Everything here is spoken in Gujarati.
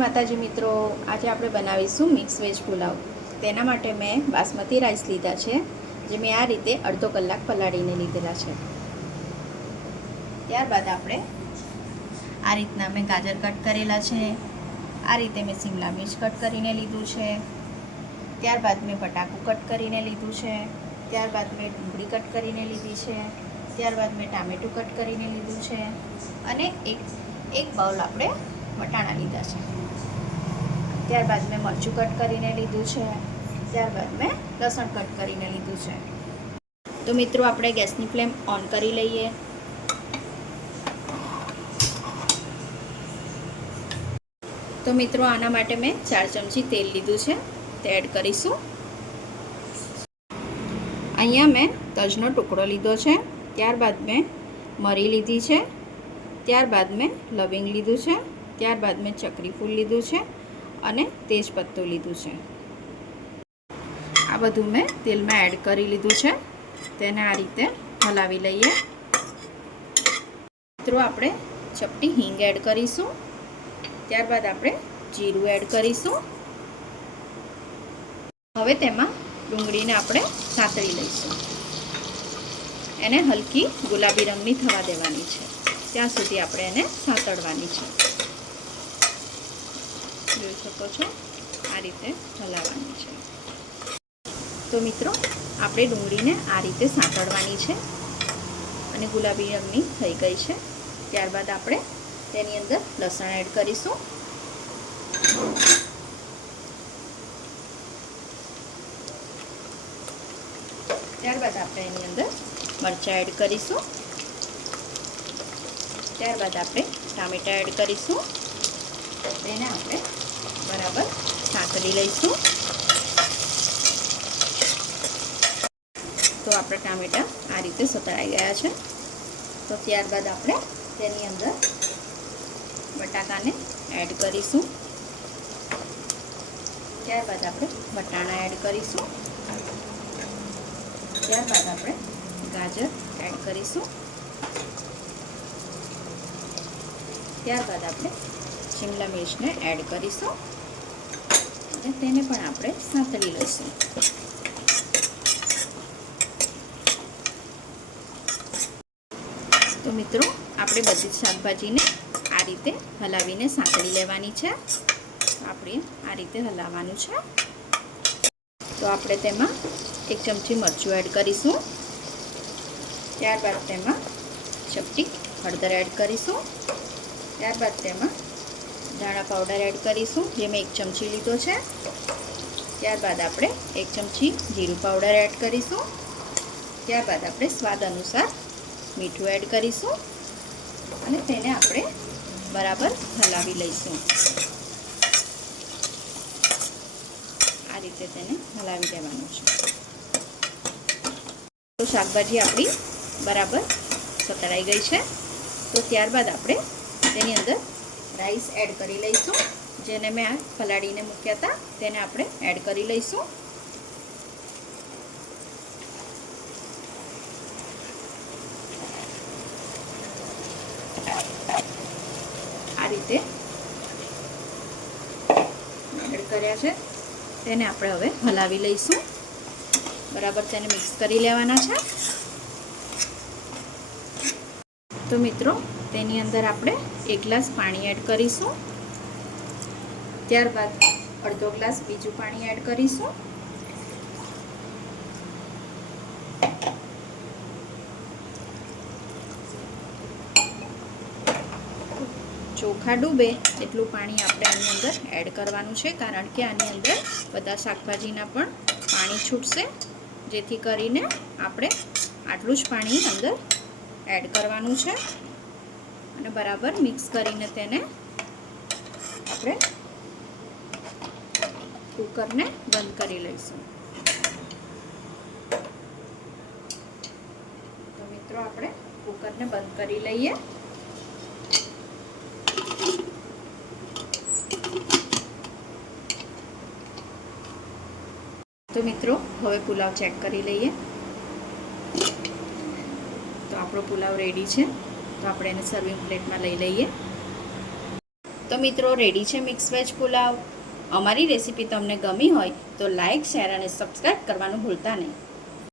માતાજી મિત્રો, આજે આપણે બનાવીશું મિક્સ વેજ પુલાવ। તેના માટે મેં બાસમતી રાઈસ લીધા છે, જે મેં આ રીતે અડધો કલાક પલાળીને લીધેલા છે। ત્યારબાદ આપણે આ રીતના મેં ગાજર કટ કરેલા છે, આ રીતે મેં શિમલા મિર્ચ કટ કરીને લીધું છે, ત્યારબાદ મેં બટાકું કટ કરીને લીધું છે, ત્યારબાદ મેં ડુંગળી કટ કરીને લીધી છે, ત્યારબાદ મેં ટામેટું કટ કરીને લીધું છે અને એક બાઉલ આપણે વટાણા લીધા છે। ત્યારબાદ મેં મરચું કટ કરીને લીધું છે, ત્યારબાદ મેં લસણ કટ કરીને લીધું છે। તો મિત્રો, આપણે ગેસની ફ્લેમ ઓન કરી લઈએ। તો મિત્રો, આના માટે મેં 4 ચમચી તેલ લીધું છે, તે એડ કરીશું। અહીંયા મેં તજનો ટુકડો લીધો છે, ત્યારબાદ મેં મરી લીધી છે, ત્યારબાદ મેં લવિંગ લીધું છે, ત્યારબાદ મેં ચક્રી ફૂલ લીધું છે અને તેજપત્તું લીધું છે। આ બધું મેં તેલમાં એડ કરી લીધું છે, તેને આ રીતે હલાવી લઈએ। મિત્રો, આપણે ચપટી હિંગ એડ કરીશું, ત્યારબાદ આપણે જીરું એડ કરીશું। હવે તેમાં ડુંગળીને આપણે સાતળી લઈશું, એને હલકી ગુલાબી રંગની થવા દેવાની છે, ત્યાં સુધી આપણે એને સાતળવાની છે। જોઈ શકો છો, આ રીતે હલાવવાની છે। તો મિત્રો, આપણે ડુંગળીને આ રીતે સાંતળવાની છે અને ગુલાબી રંગની થઈ ગઈ છે। ત્યારબાદ આપણે તેની અંદર લસણ એડ કરીશું, ત્યારબાદ આપણે એની અંદર મરચાં એડ કરીશું, ત્યારબાદ આપણે ટામેટાં એડ કરીશું, તેને આપણે બરાબર સાંતળી લઈશું। તો આપણા ટામેટાં આ રીતે સતળાઈ ગયા છે। તો ત્યારબાદ આપણે તેની અંદર બટાકાને એડ કરીશું, ત્યારબાદ આપણે વટાણા એડ કરીશું, ત્યારબાદ આપણે ગાજર એડ કરીશું, ત્યારબાદ આપણે શિમલા મિર્ચને એડ કરીશું અને તેને પણ આપણે સાંતળી લઈશું। તો મિત્રો, આપણે બધી જ શાકભાજીને આ રીતે હલાવીને સાંતળી લેવાની છે। આપણે આ રીતે હલાવવાનું છે। તો આપણે તેમાં 1 ચમચી મરચું એડ કરીશું, ત્યારબાદ તેમાં ચપટી હળદર એડ કરીશું, ત્યારબાદ તેમાં ધાણા પાવડર એડ કરીશું, જે મેં 1 ચમચી લીધો છે, ત્યારબાદ આપણે 1 ચમચી જીરું પાવડર એડ કરીશું, ત્યારબાદ આપણે સ્વાદ અનુસાર મીઠું એડ કરીશું અને તેને આપણે બરાબર હલાવી લઈશું। આ રીતે તેને હલાવી દેવાનું છે। તો શાકભાજી આપણી બરાબર સતળાઈ ગઈ છે। તો ત્યારબાદ આપણે તેની અંદર રાઈસ એડ કરી લઈશું, જેને મેં આ પલાળીને મૂક્યા હતા તેને આપણે એડ કરી લઈશું। આ રીતે એડ કર્યા છે, તેને આપણે હવે હલાવી લઈશું, બરાબર તેને મિક્સ કરી લેવાના છે। તો મિત્રો, તેની અંદર આપણે 1 ગ્લાસ પાણી એડ કરીશું, ત્યારબાદ અડધો ગ્લાસ બીજું પાણી એડ કરીશું, ચોખા ડૂબે એટલું પાણી આપણે આની અંદર એડ કરવાનું છે, કારણ કે આની અંદર બધા શાકભાજીના પણ પાણી છૂટશે, જેથી કરીને આપણે આટલું જ પાણી અંદર એડ કરવાનું છે અને બરાબર મિક્સ કરીને તેને આપણે કુકરને બંધ કરી લઈશું। તો મિત્રો, આપણે કુકરને બંધ કરી લઈએ। તો મિત્રો, હવે પુલાવ ચેક કરી લઈએ। તો આપણો પુલાવ રેડી છે, તો આપણે એને સર્વિંગ પ્લેટમાં લઈ લઈએ। તો મિત્રો રેડી છે મિક્સ વેજ પુલાવ. અમારી રેસીપી તમને ગમી હોય તો લાઇક, શેર અને સબસ્ક્રાઈબ કરવાનું ભૂલતા નહીં.